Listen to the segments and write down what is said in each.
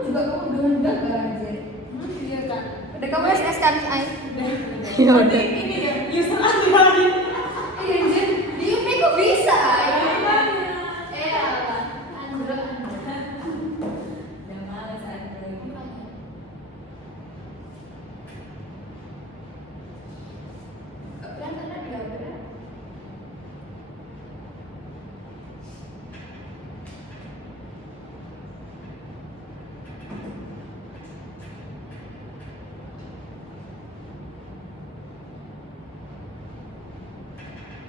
juga udah aja. Iya kan. Udah kamu SS kan, Ai? Ya udah. Ini ya, user lagi. Iya, Jen. Di UP kok bisa, Ai? Iya. Udah males Android. Berangkat lagi ya, bener?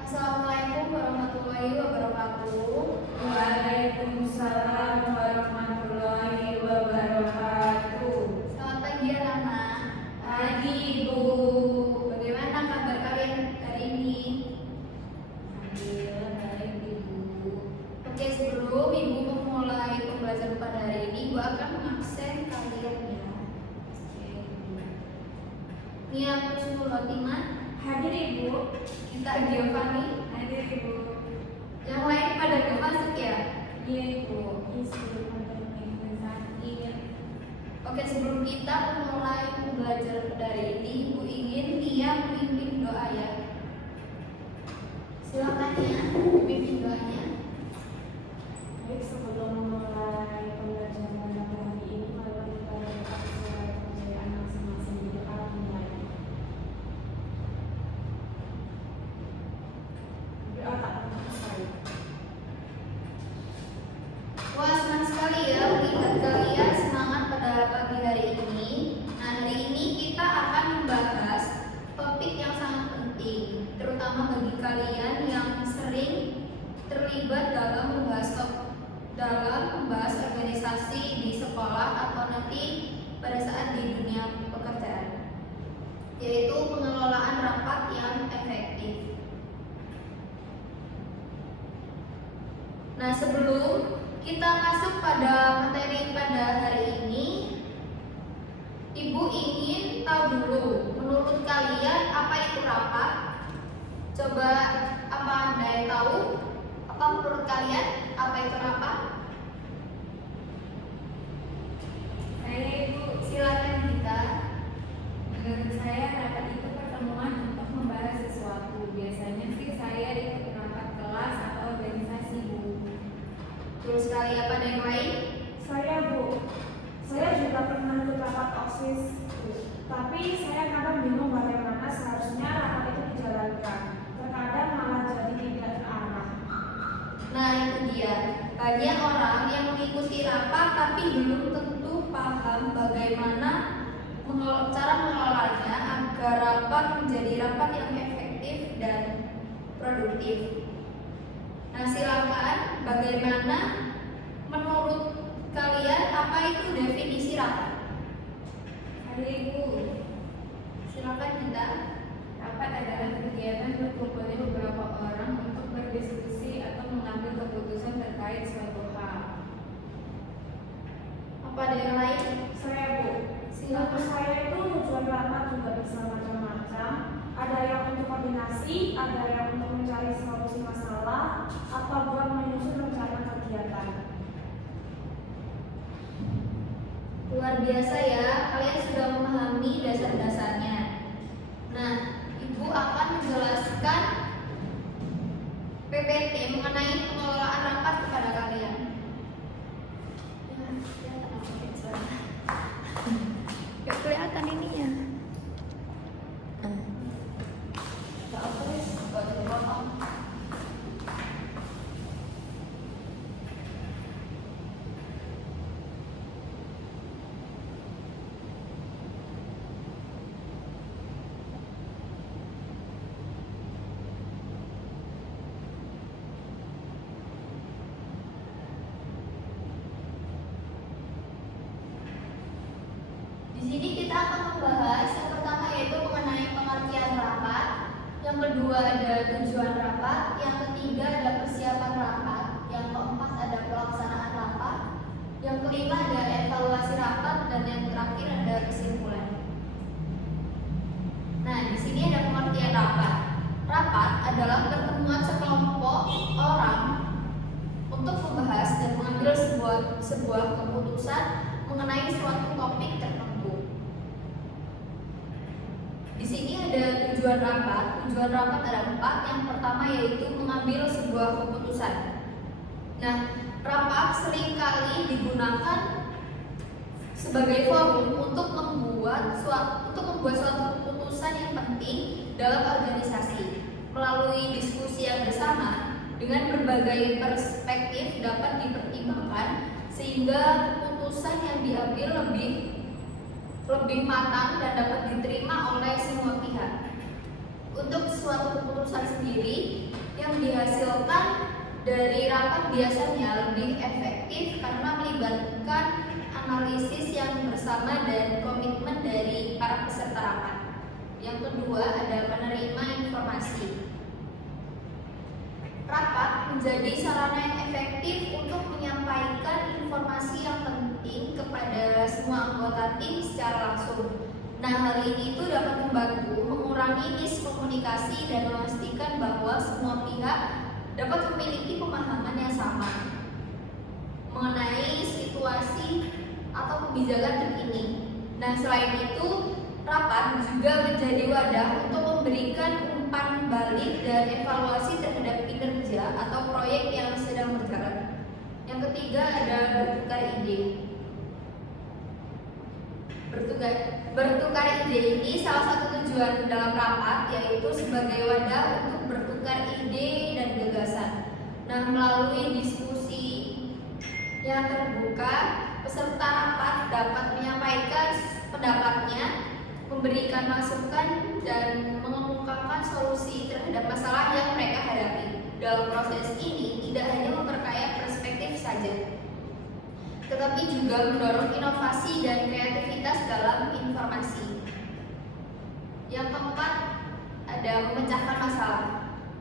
Assalamualaikum warahmatullahi wabarakatuh. Waalaikumsalam warahmatullahi wabarakatuh. Selamat pagi anak-anak. Pagi Ibu. Bagaimana kabar kalian hari ini? Alhamdulillah baik Ibu. Oke, sebelum Ibu memulai pembelajaran pada hari ini, Ibu akan mengabsen kalian ya. Nia Kusnul Rotimah, Hadir Ibu. kita Giovanni. Hadir Ibu. Yang lain pada gak masuk ya? Iya Ibu. Isi pada investasi. Oke, sebelum kita memulai pembelajaran pada hari ini, Ibu ingin Nia memimpin doa ya. Silakan Nia, memimpin doanya. Baik, sebelum memulai pembelajaran pada hari ini, mari kita berdoa sesuai kepercayaan masing-masing. Doa mulai. Doa tak terputuskan. Wah, senang sekali ya melihat kalian semangat pada pagi hari ini. Nah, hari ini kita akan membahas topik yang sangat penting, terutama bagi kalian yang sering terlibat dalam membahas organisasi di sekolah atau nanti pada saat di dunia pekerjaan, yaitu pengelolaan rapat yang efektif. Nah, sebelum kita masuk pada materi pada hari ini, Ibu ingin tahu dulu, menurut kalian apa itu rapat? Coba apa Anda yang tahu? Apa menurut kalian apa itu rapat? Saya Ibu. Silakan kita. Menurut saya rapat itu pertemuan untuk membahas sesuatu. Biasanya sih saya ikut rapat kelas atau organisasi Bu. Terus sekali apa ada yang lain? Saya Bu, saya juga pernah ikut rapat OSIS, tapi saya kadang bingung bagaimana seharusnya rapat itu dijalankan. Terkadang malah jadi tidak terarah. Nah, itu dia. Banyak orang yang mengikuti rapat tapi belum tentu paham bagaimana cara mengelolanya agar rapat menjadi rapat yang efektif dan produktif. Nah, silakan bagaimana menurut kalian apa itu definisi rapat? Hari Ibu. Silakan kita. Rapat adalah kegiatan berkumpulnya beberapa orang untuk berdiskusi atau mengambil keputusan terkait suatu hal. Apa ada yang lain? Saya Bu, Silakan. menurut saya itu tujuan rapat juga bisa macam-macam. Ada yang untuk koordinasi, ada yang untuk mencari solusi masalah, atau buat menyusun rencana kegiatan. Luar biasa ya, kalian sudah memahami dasar-dasarnya. Nah, Ibu akan menjelaskan PPT mengenai pengelolaan rapat kepada kalian. Gak kelihatan ininya. Di sini kita akan membahas yang pertama yaitu mengenai pengertian rapat, yang kedua ada tujuan rapat, yang ketiga ada persiapan rapat, yang keempat ada pelaksanaan rapat, yang kelima ada evaluasi rapat, dan yang terakhir ada kesimpulan. Nah, di sini ada pengertian rapat. Rapat adalah pertemuan sekelompok orang untuk membahas dan mengambil sebuah keputusan mengenai suatu topik tertentu. Di sini ada tujuan rapat. Tujuan rapat ada 4. Yang pertama yaitu mengambil sebuah keputusan. Nah, rapat seringkali digunakan sebagai forum untuk membuat suatu keputusan yang penting dalam organisasi. Melalui diskusi yang bersama dengan berbagai perspektif dapat dipertimbangkan sehingga keputusan yang diambil lebih matang dan dapat diterima oleh semua pihak. Untuk suatu keputusan sendiri yang dihasilkan dari rapat biasanya lebih efektif karena melibatkan analisis yang bersama dan komitmen dari para peserta rapat. Yang kedua ada menerima informasi. Rapat menjadi sarana yang efektif untuk menyampaikan informasi yang penting kepada semua anggota tim secara langsung. Nah, hal ini itu dapat membantu mengurangi miskomunikasi dan memastikan bahwa semua pihak dapat memiliki pemahaman yang sama mengenai situasi atau kebijakan terkini. Nah, selain itu, rapat juga menjadi wadah untuk memberikan umpan balik dan evaluasi terhadap kinerja atau proyek yang sedang berjalan. Yang ketiga ada bertukar ide. Bertukar ide ini salah satu tujuan dalam rapat, yaitu sebagai wadah untuk bertukar ide dan gagasan. Nah, melalui diskusi yang terbuka, peserta rapat dapat menyampaikan pendapatnya, memberikan masukan, dan mengemukakan solusi terhadap masalah yang mereka hadapi. Dalam proses ini tidak hanya memperkaya perspektif saja, tetapi juga mendorong inovasi dan kreativitas dalam informasi. Yang keempat ada memecahkan masalah.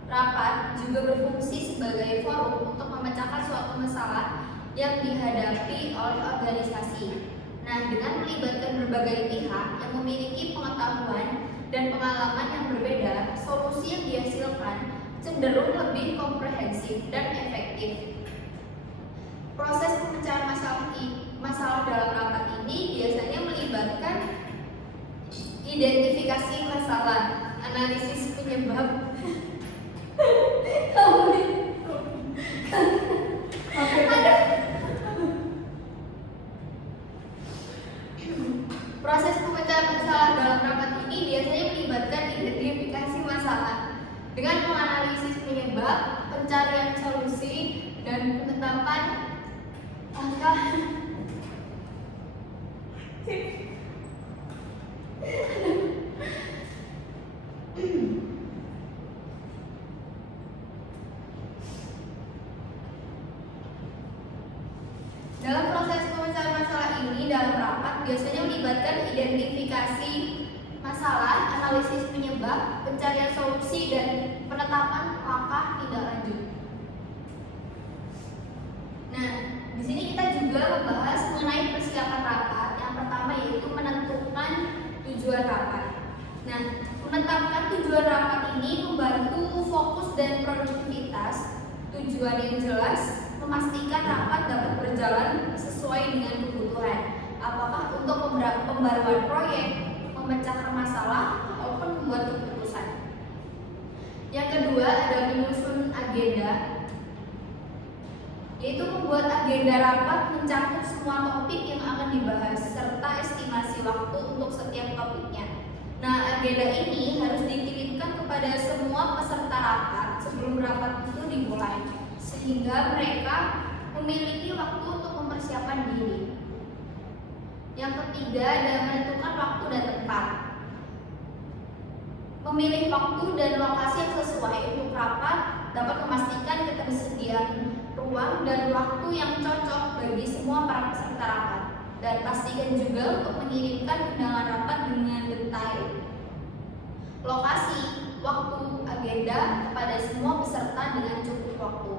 Rapat juga berfungsi sebagai forum untuk memecahkan suatu masalah yang dihadapi oleh organisasi. Nah, dengan melibatkan berbagai pihak yang memiliki pengetahuan dan pengalaman yang berbeda, solusi yang dihasilkan cenderung lebih komprehensif dan efektif. Proses pemecahan masalah dalam rapat ini biasanya melibatkan identifikasi masalah, analisis penyebab. Proses pemecahan masalah dalam rapat ini biasanya melibatkan identifikasi masalah dengan menganalisis penyebab, pencarian solusi, dan penetapan langkah. Dalam proses pemecahan masalah ini dalam rapat biasanya melibatkan identifikasi masalah, analisis penyebab, pencarian solusi, dan penetapan langkah tindak lanjut. Nah, di sini kita juga membahas mengenai persiapan rapat. Yang pertama yaitu menentukan tujuan rapat. Nah, menetapkan tujuan rapat ini membantu fokus dan produktivitas. Tujuan yang jelas memastikan rapat dapat berjalan sesuai dengan kebutuhan, apakah untuk pembaruan proyek, memecahkan masalah, ataupun membuat keputusan. Yang kedua ada menyusun agenda, yaitu membuat agenda rapat mencakup semua topik yang akan dibahas serta estimasi waktu untuk setiap topiknya. Nah, agenda ini harus dikirimkan kepada semua peserta rapat sebelum rapat itu dimulai, sehingga mereka memiliki waktu untuk mempersiapkan diri. Yang ketiga ada menentukan waktu dan tempat. Memilih waktu dan lokasi yang sesuai untuk rapat dapat memastikan ketersediaan ruang dan waktu yang cocok bagi semua para peserta rapat, dan pastikan juga untuk mengirimkan undangan rapat dengan detail lokasi, waktu, agenda kepada semua peserta dengan cukup waktu.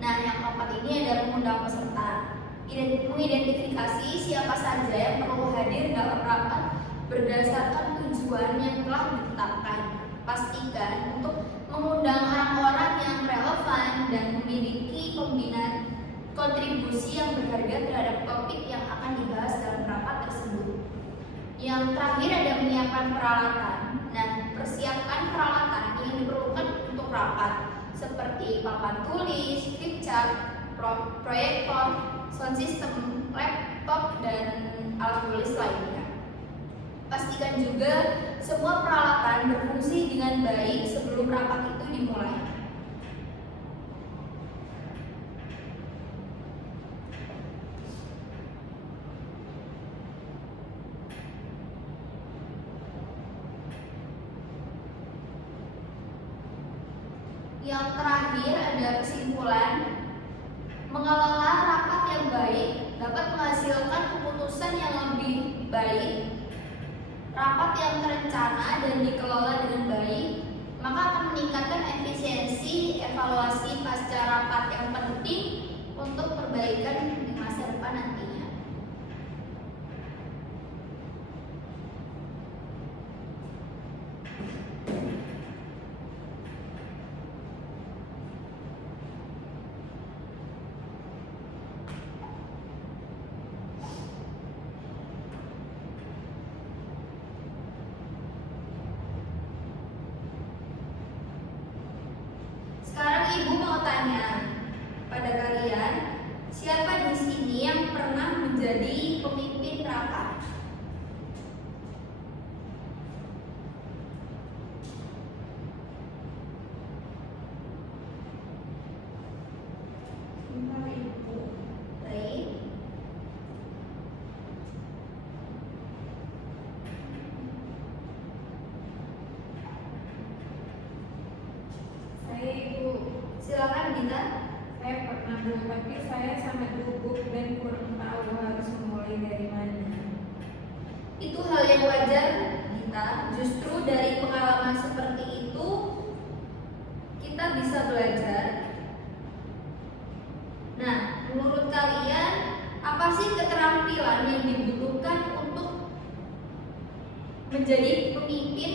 Nah, yang keempat ini ada mengundang peserta. Mengidentifikasi siapa saja yang perlu hadir dalam rapat berdasarkan tujuan yang telah ditetapkan. Pastikan untuk mengundang orang-orang yang relevan dan memiliki kontribusi yang berharga terhadap topik yang akan dibahas dalam rapat tersebut. Yang terakhir ada menyiapkan peralatan. Nah, persiapan peralatan yang diperlukan untuk rapat seperti papan tulis, flip chart, proyektor, sound system, laptop, dan alat tulis lainnya. Pastikan juga semua peralatan berfungsi dengan baik sebelum rapat itu dimulai. Yang terakhir ada kesimpulan. Mengelola rapat yang baik dapat menghasilkan keputusan yang lebih baik. Rapat yang terencana dan dikelola dengan baik maka akan meningkatkan efisiensi evaluasi pasca rapat yang penting untuk perbaikan di masa depan nantinya. Sekarang Ibu mau tanya pada kalian, siapa di sini yang pernah menjadi pemimpin rapat? Bentar Ibu. Baik. Saya Ibu, Silakan Dita. saya pernah Bu, tapi saya sangat gugup dan kurang tahu harus memulai dari mana. Itu hal yang wajar, Dita. Justru dari pengalaman seperti itu kita bisa belajar. Nah, menurut kalian apa sih keterampilan yang dibutuhkan untuk menjadi pemimpin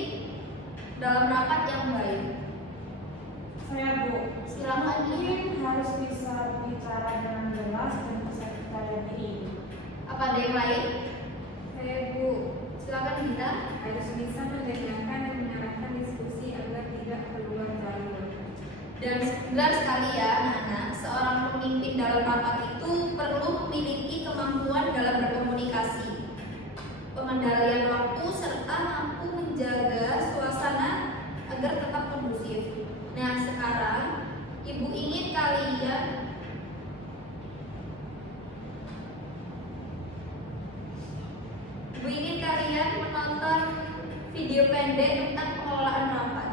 dalam rapat yang baik? Saya Bu. Silakan Ibu. Mungkin harus bisa bicara dengan jelas dan bisa percaya diri. Apa ada yang lain? Saya Bu, Silakan Dita. harus bisa mendengarkan dan mengarahkan diskusi agar tidak keluar jalur. Dan benar sekali ya anak-anak, seorang pemimpin dalam rapat itu perlu memiliki kemampuan dalam berkomunikasi, pengendalian waktu, serta mampu menjaga suasana agar tetap kondusif. Nah, sekarang Ibu ingin kalian menonton video pendek tentang pengelolaan rapat.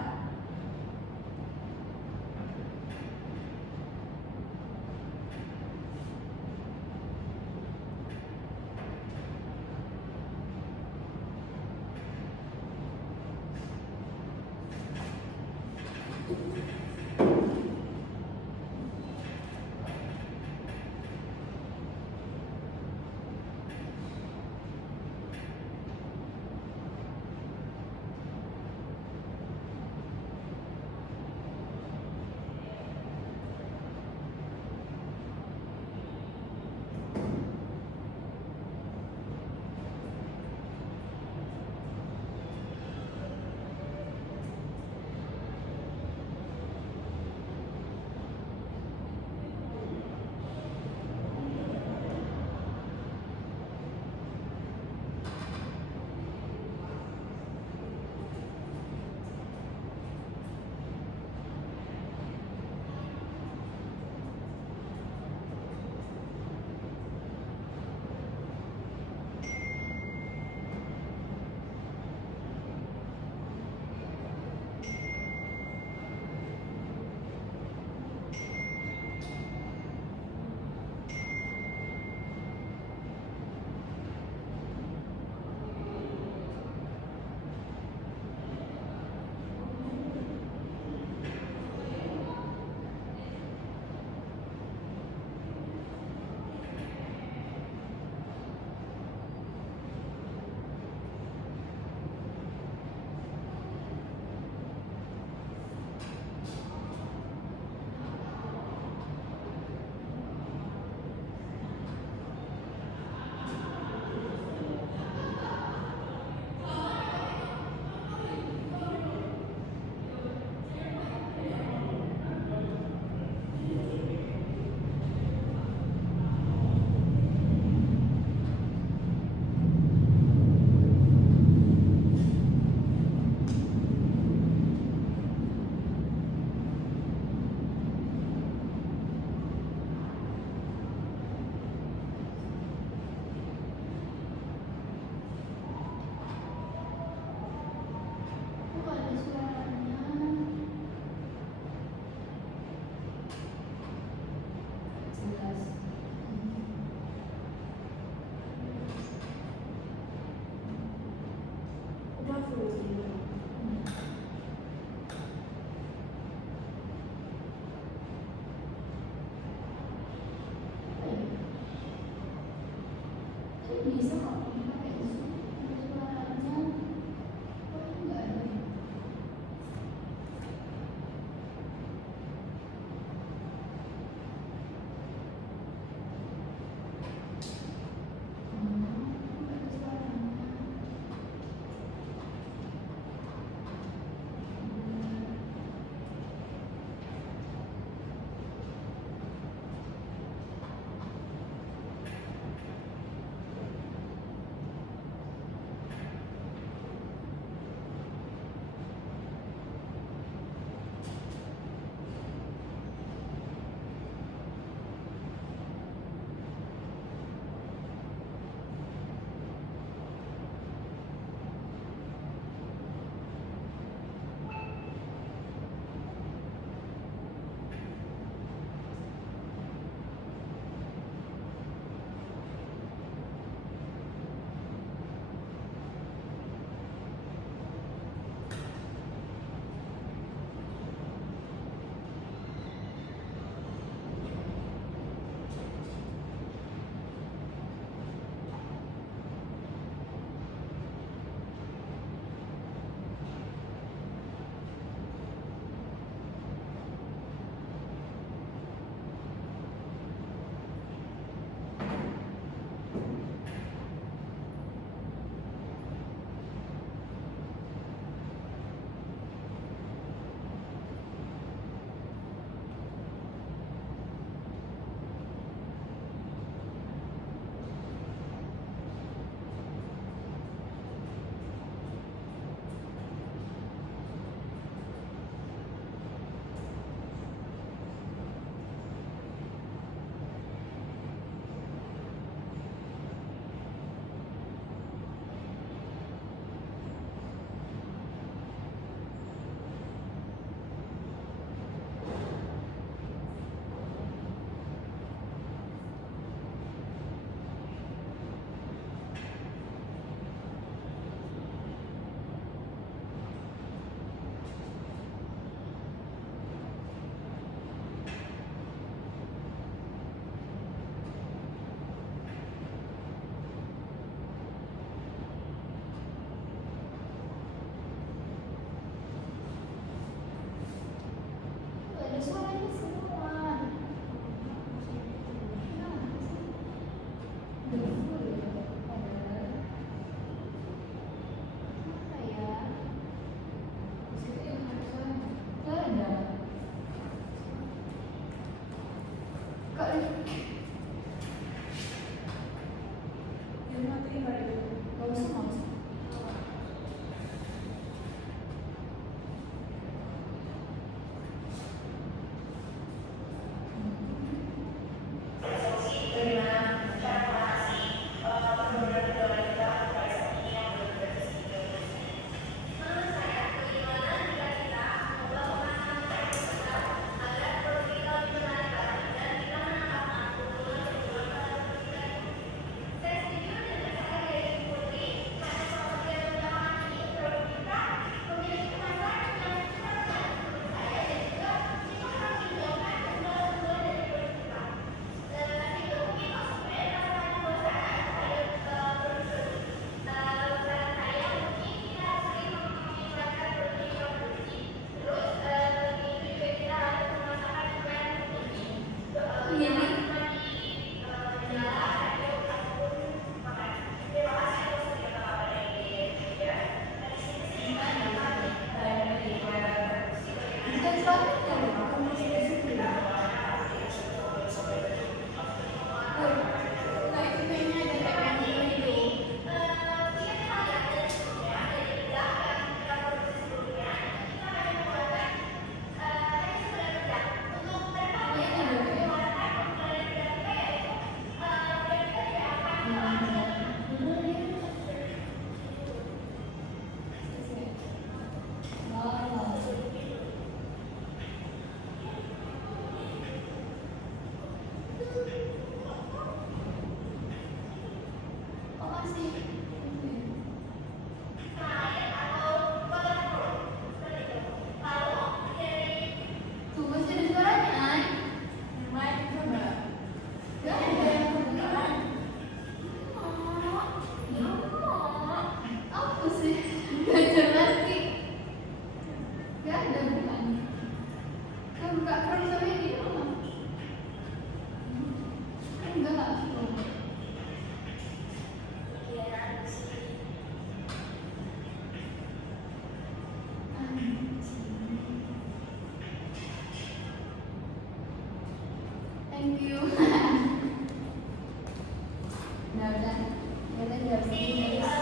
bisa kok pakai isu. Ada suaranya. Kok enggak ada ya? Enggak ada suaranya. Thank you. Udah. Kita jawab sini, guys.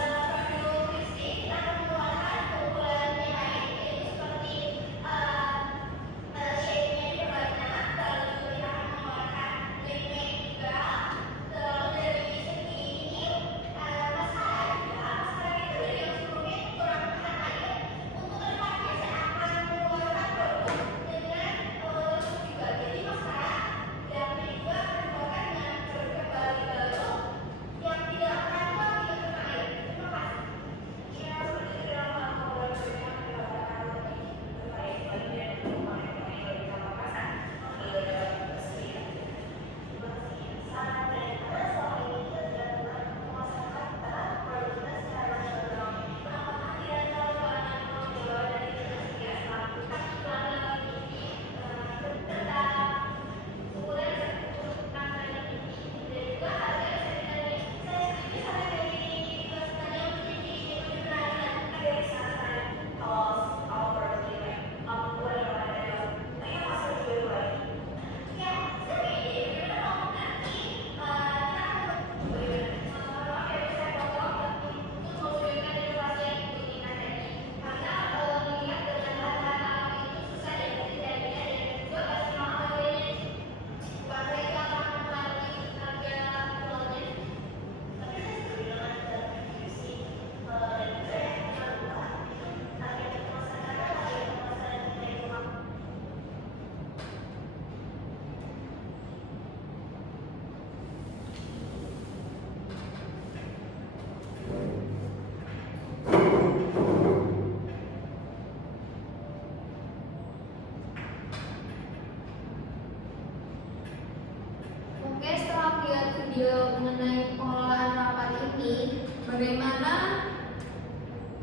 Oke, setelah lihat video mengenai pengelolaan rapat ini, bagaimana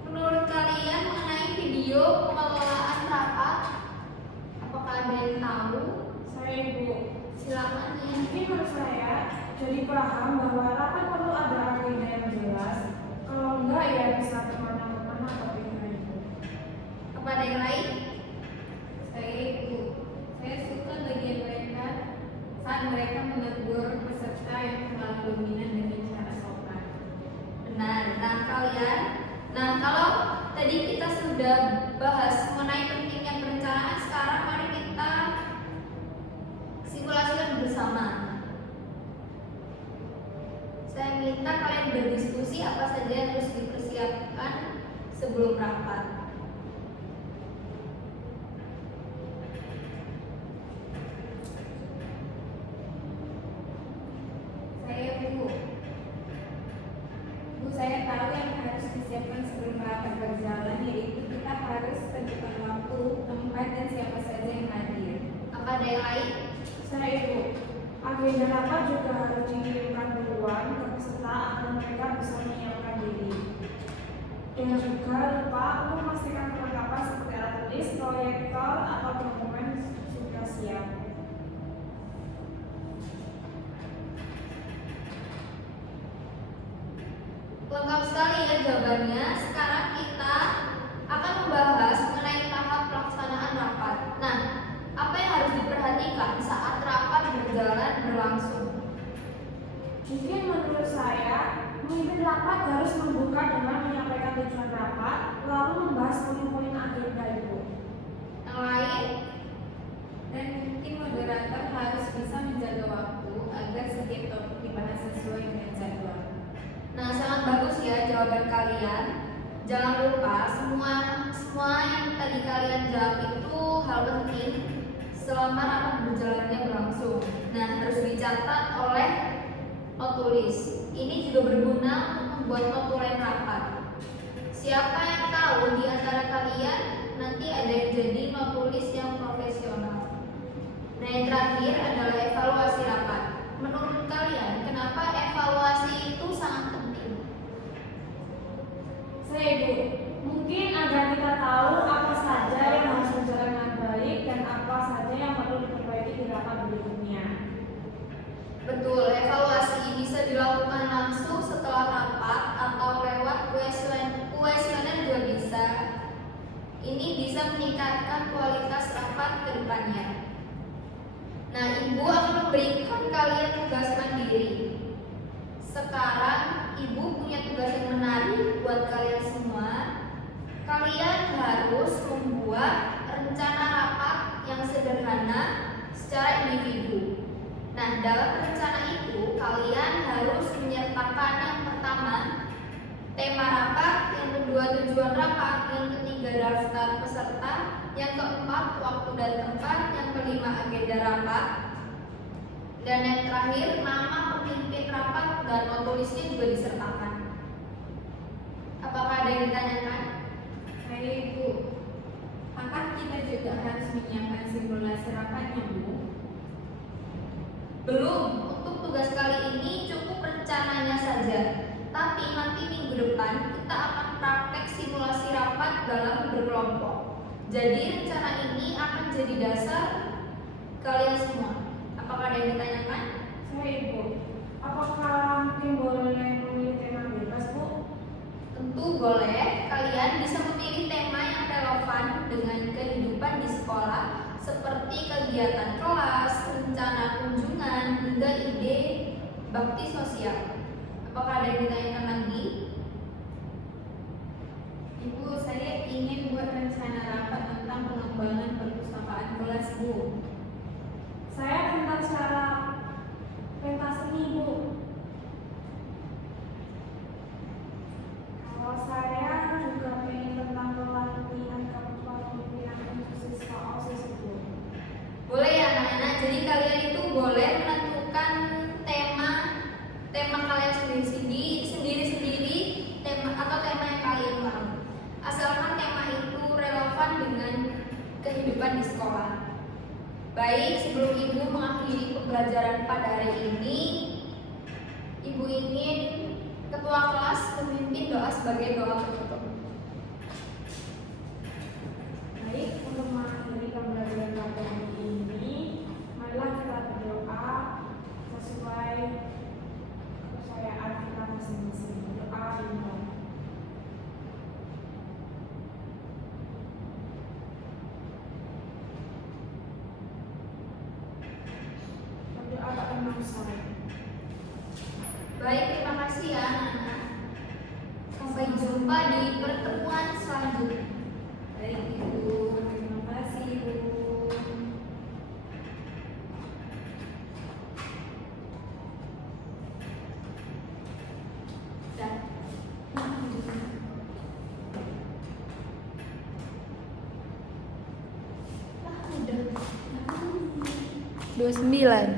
menurut kalian mengenai video pengelolaan rapat? Apakah ada yang tahu? Saya Ibu. Silakan ya. Mungkin menurut saya jadi paham bahwa rapat perlu ada agenda yang jelas. Kalau enggak ya bisa kemana-mana topiknya Ibu. Apa ada yang lain? Saya Ibu. Saya suka bagian mereka saat mereka menegur peserta yang terlalu dominan dengan cara sopan. Benar. Nah, kalau tadi kita sudah bahas mengenai pentingnya perencanaan, sekarang mari kita simulasikan bersama. Saya minta kalian berdiskusi apa saja yang harus dipersiapkan sebelum rapat. Saya tahu yang harus disiapkan sebelum rapat berjalan, yaitu kita harus tentukan waktu, tempat, dan siapa saja yang hadir. Apa ada yang lain? Saya Ibu. Agenda rapat juga harus dikirimkan duluan ke peserta agar mereka bisa menyiapkan diri. Dan juga lupa untuk memastikan perlengkapan seperti alat tulis, proyektor, atau dokumen sudah siap. Lengkap sekali ya jawabannya. Sekarang kita akan membahas mengenai tahap pelaksanaan rapat. Nah, apa yang harus diperhatikan saat rapat berlangsung? Mungkin menurut saya, pemimpin rapat harus membuka dengan menyampaikan tujuan rapat, lalu membahas poin-poin agenda Ibu. Yang lain? Dan mungkin moderator harus bisa menjaga waktu agar setiap topik dibahas sesuai dengan jadwal. Nah, sangat bagus ya jawaban kalian. Jangan lupa semua yang tadi kalian jawab itu hal penting selama rapat berjalannya berlangsung. Nah, harus dicatat oleh notulis. Ini juga berguna untuk membuat notulen rapat. Siapa yang tahu di antara kalian nanti ada yang jadi notulis yang profesional. Nah, yang terakhir adalah evaluasi rapat. Menurut kalian, kenapa evaluasi itu sangat penting? Saya Ibu, mungkin agar kita tahu apa saja yang harus berjalan dengan baik dan apa saja yang perlu diperbaiki di rapat berikutnya. Betul, evaluasi Ini bisa meningkatkan kualitas rapat ke depannya. Nah, Ibu akan memberikan kalian tugas mandiri. Sekarang Ibu punya tugas yang menarik buat kalian semua. Kalian harus membuat rencana rapat yang sederhana secara individu. Nah, dalam rencana itu kalian harus menyertakan yang pertama tema rapat, yang kedua tujuan rapat, yang ketiga daftar peserta, yang keempat waktu dan tempat, yang kelima agenda rapat, dan yang terakhir nama pemimpin rapat dan tulisnya juga disertakan. Apakah ada yang ditanyakan? Baik Ibu, apakah kita juga harus menyiapkan simulasi rapatnya Bu? Belum, untuk tugas kali ini cukup rencananya saja. Tapi nanti minggu depan kita akan praktek simulasi rapat dalam berkelompok. Jadi rencana ini akan jadi dasar kalian semua. Apakah ada yang ditanyakan? Saya Ibu, apakah mungkin boleh memilih tema bebas Bu? Tentu boleh. Kalian bisa memilih tema yang relevan dengan kehidupan di sekolah, seperti kegiatan kelas, rencana kunjungan, hingga ide bakti sosial. Apakah ada yang ditanyakan lagi? Ibu, saya ingin buat rencana rapat tentang pengembangan perpustakaan kelas Bu. Saya tentang cara pentas seni Bu. Kalau saya juga pengen tentang pelatihan kepemimpinan untuk siswa OSIS Bu. Boleh ya anak-anak. Jadi kalian itu boleh menentukan tema kalian sendiri-sendiri tema atau tema yang kalian mau. Asalkan tema itu relevan dengan kehidupan di sekolah. Baik, sebelum Ibu mengakhiri pembelajaran pada hari ini, Ibu ingin ketua kelas memimpin doa sebagai doa penutup. Baik, untuk mengakhiri pembelajaran pada hari ini, marilah kita berdoa sesuai kepercayaan kita masing-masing. Doa iman. Berdoa tak kenal saya. Baik, terima kasih ya anak-anak. Sampai jumpa di pertemuan selanjutnya. Baik Ibu, terima kasih Ibu. Dan 29.